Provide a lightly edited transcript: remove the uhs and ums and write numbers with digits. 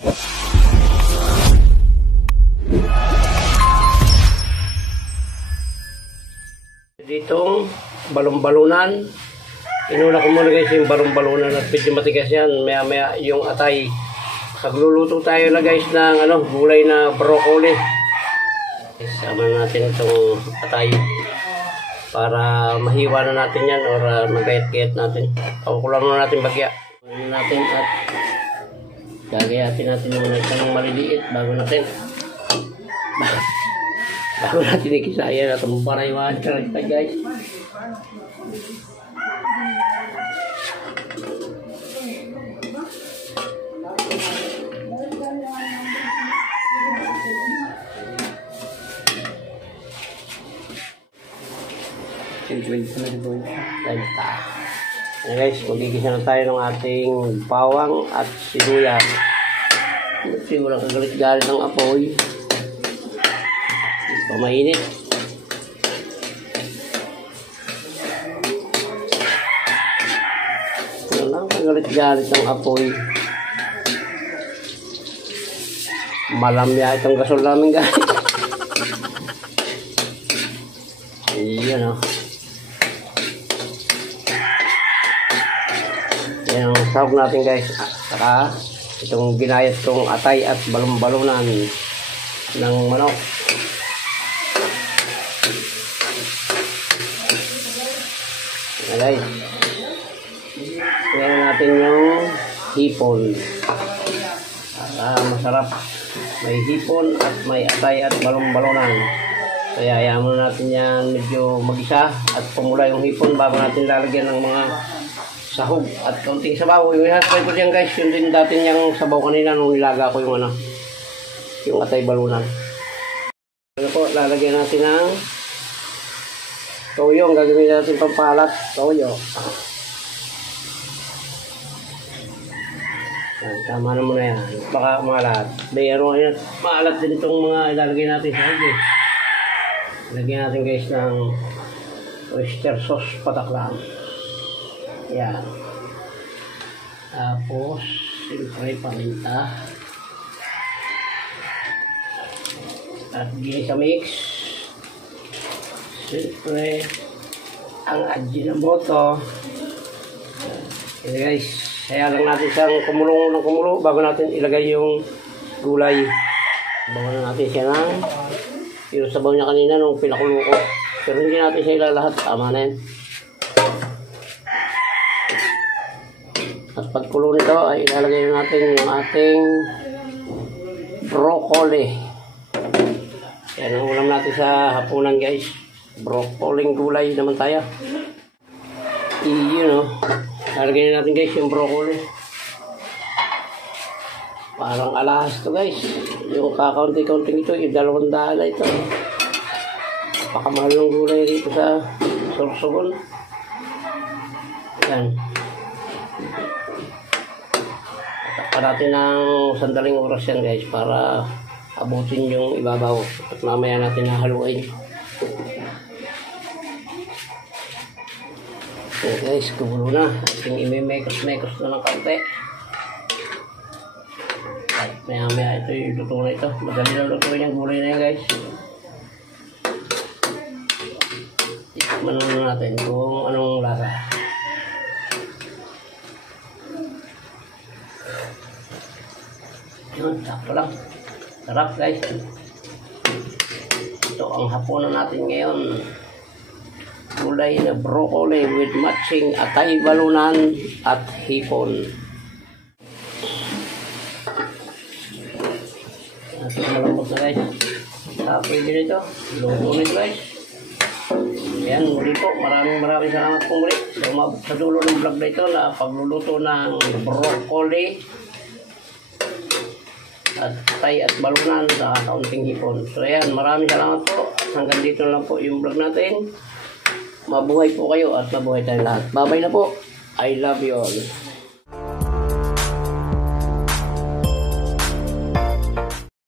Ditong balon-balunan. Inuna ko muna guys yung balon-balunan at medyo matigas yan. Maya-maya yung atay. Magluluto tayo na guys ng gulay na broccoli. Sama natin itong atay para mahiwa na natin yan or magayat-gayat natin. Pakukulang na natin bagya. Natin at gagayatin natin yung isang maliliit bago natin ikisaya na itong paraywan ka guys. Ayan guys, magigisa na tayo ng ating bawang at sibuyas. Kasi walang kagalit-galit ng apoy. Pamainit. Walang kagalit-galit ng apoy. Malamya itong gasol namin guys. Ayan o. Yan ang sahog natin guys. Saka itong ginayat kong atay at balon-balunan ng manok. Yan guys. Yan natin yung hipon. Masarap. May hipon at may atay at balon-balunan. Kaya hayaan muna natin yan medyo mag-isa at pumula yung hipon bago natin lalagyan ng mga sahog at kaunting sabaw. Yung hasbay ko dyan guys, yun din dati yung sabaw kanina nung nilaga ko yung yung atay balunan. Po, lalagyan natin ng toyo. Ang gagawin natin pampalat, toyo. Tama na muna yan. Baka maalat. Mayroon yan. Maalat din itong mga ilalagay natin sa hagi. Lagyan natin guys ng oyster sauce pataklan. Yan. Tapos, siyempre paminta. At ginisa mix. Siyempre, ang Ajinomoto. Yan guys. Kaya lang natin siyang kumulong ng kumulo bago natin ilagay yung gulay. Bago na natin siya ng yung sabaw niya kanina nung pinakulo ko. Pero hindi natin siya ilalahat. Tama na yan. At pagkulo nito ay ilalagay natin yung ating broccoli. Yan ang ulam natin sa hapunan guys. Broccoli gulay naman tayo. Iyon o. Lalagay natin guys yung broccoli. Parang alahas to guys. Yung kakaunti-kaunting ito, yung 200 ito. Pakamahal ng gulay dito sa Sorsogon. Yan. Tatakpan natin ng sandaling oras yan guys para abutin yung ibabaw. At mamaya natin hahaluin. Okay guys, kumulo na. Ating imimekos-mekos na ng kaunti. At maya-maya ito yung luto na ito. Madali na lutuin yung gulay na yan guys. Tikman na natin kung anong lasa. Yun, sakto lang. Sarap guys. Ito ang hapunan natin ngayon. Gulay na broccoli with matching atay balunan at hipon. Natin malambot na guys. Pwede nito. Luto nito guys. Ayan, muli po. Maraming salamat po muli. Sa dulo ng vlog na ito na pagluluto ng broccoli at atay at balunan sa kaunting hipon. So ayan, maraming salamat po. Hanggang dito lang po yung vlog natin. Mabuhay po kayo at mabuhay tayo lahat. Bye-bye na po. I love you all.